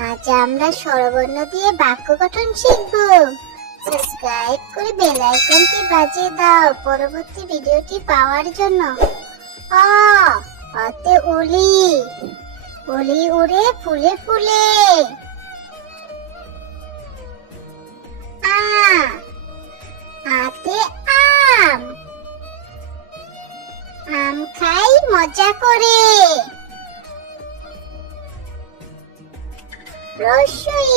আজ আমরা স্বরবর্ণ দিয়ে বাক্য গঠন শিখব। সাবস্ক্রাইব করে বেল আইকনটি বাজিয়ে দাও পরবর্তী ভিডিওটি পাওয়ার জন্য। অ অতে উলি। উলি উড়ে ফুলে ফুলে। আ আতে আম। আম খাই মজা করে। রসুই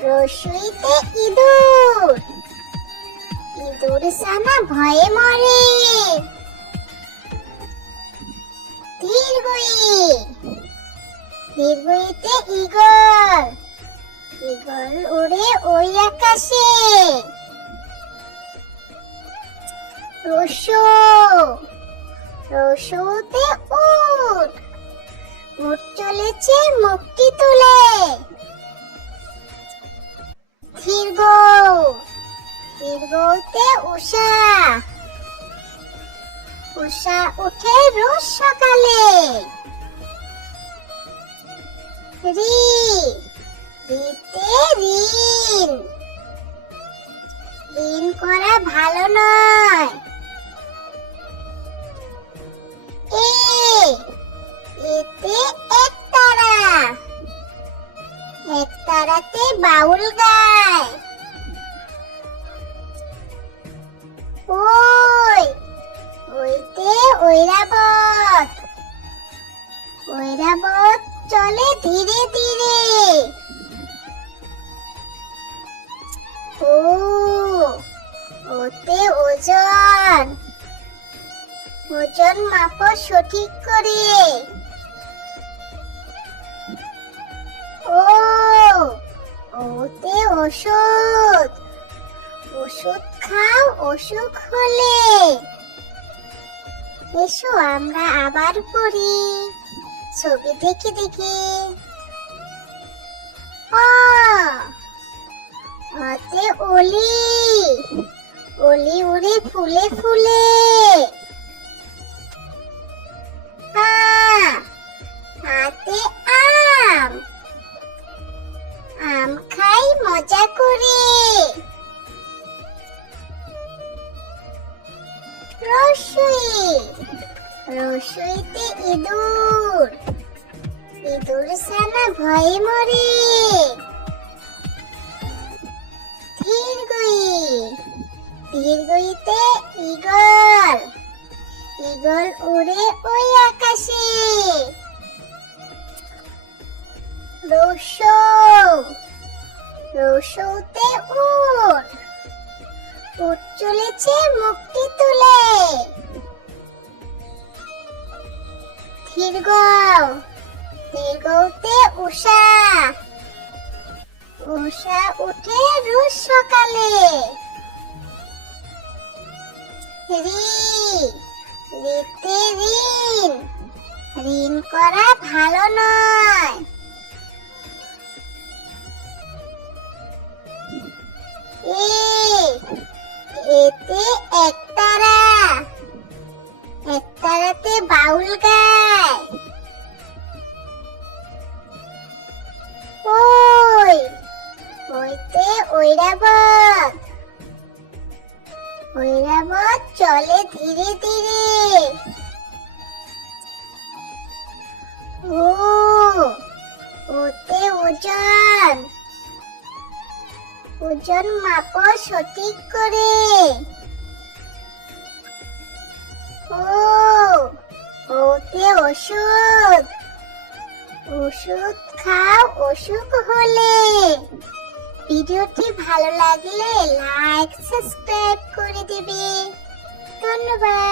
রসুইতে ইঁদুর। ইঁদুর সানা ভয়ে মরে। দীর্ঘই। দীর্ঘইতে ইগল ইগল উড়ে ওই আকাশে। রসু। রসুতে উট। উট চলেছে মুক্তি তুলে। উষা। উষা উঠে রোজ সকালে। রি ঋণ করা ভালো নয়। তারাতে বাউল গায়। ওই ওইতে ঐরাবত। ঐরাবত চলে ধীরে ধীরে। ও, ওতে ওজন। ওজন মাপ সঠিক করে। ও ওতে ওষুধ। ওষুধ খাও অসুখ হলে। এসো আমরা আবার পড়ি। ছবি দেখে দেখে। অতে অলি। অলি উড়ে ফুলে ফুলে। রসুই রসুইতে ইঁদুর। ইঁদুর সানা ভয়ে মরে। দীর্ঘই দীর্ঘইতে ইগল ইগল উড়ে ওই আকাশে। রসো রসৌতে উট। উট চলেছে মুক্তি তুলে। দীর্ঘ দীর্ঘতে উষা। উষা উঠে রোজ সকালে। রি, রিতে ঋণ। ঋণ করা ভালো নয়। এতে একতারা ঐরাবত চলে ধীরে ধীরে। ও, ওতে ওজন। ওজন মাপ সঠিক করে। ও, ওতে ওষুধ। ওষুধ খাও, অসুখ হলে। ভিডিওটি ভালো লাগলে লাইক সাবস্ক্রাইব করে দিবে। ধন্যবাদ।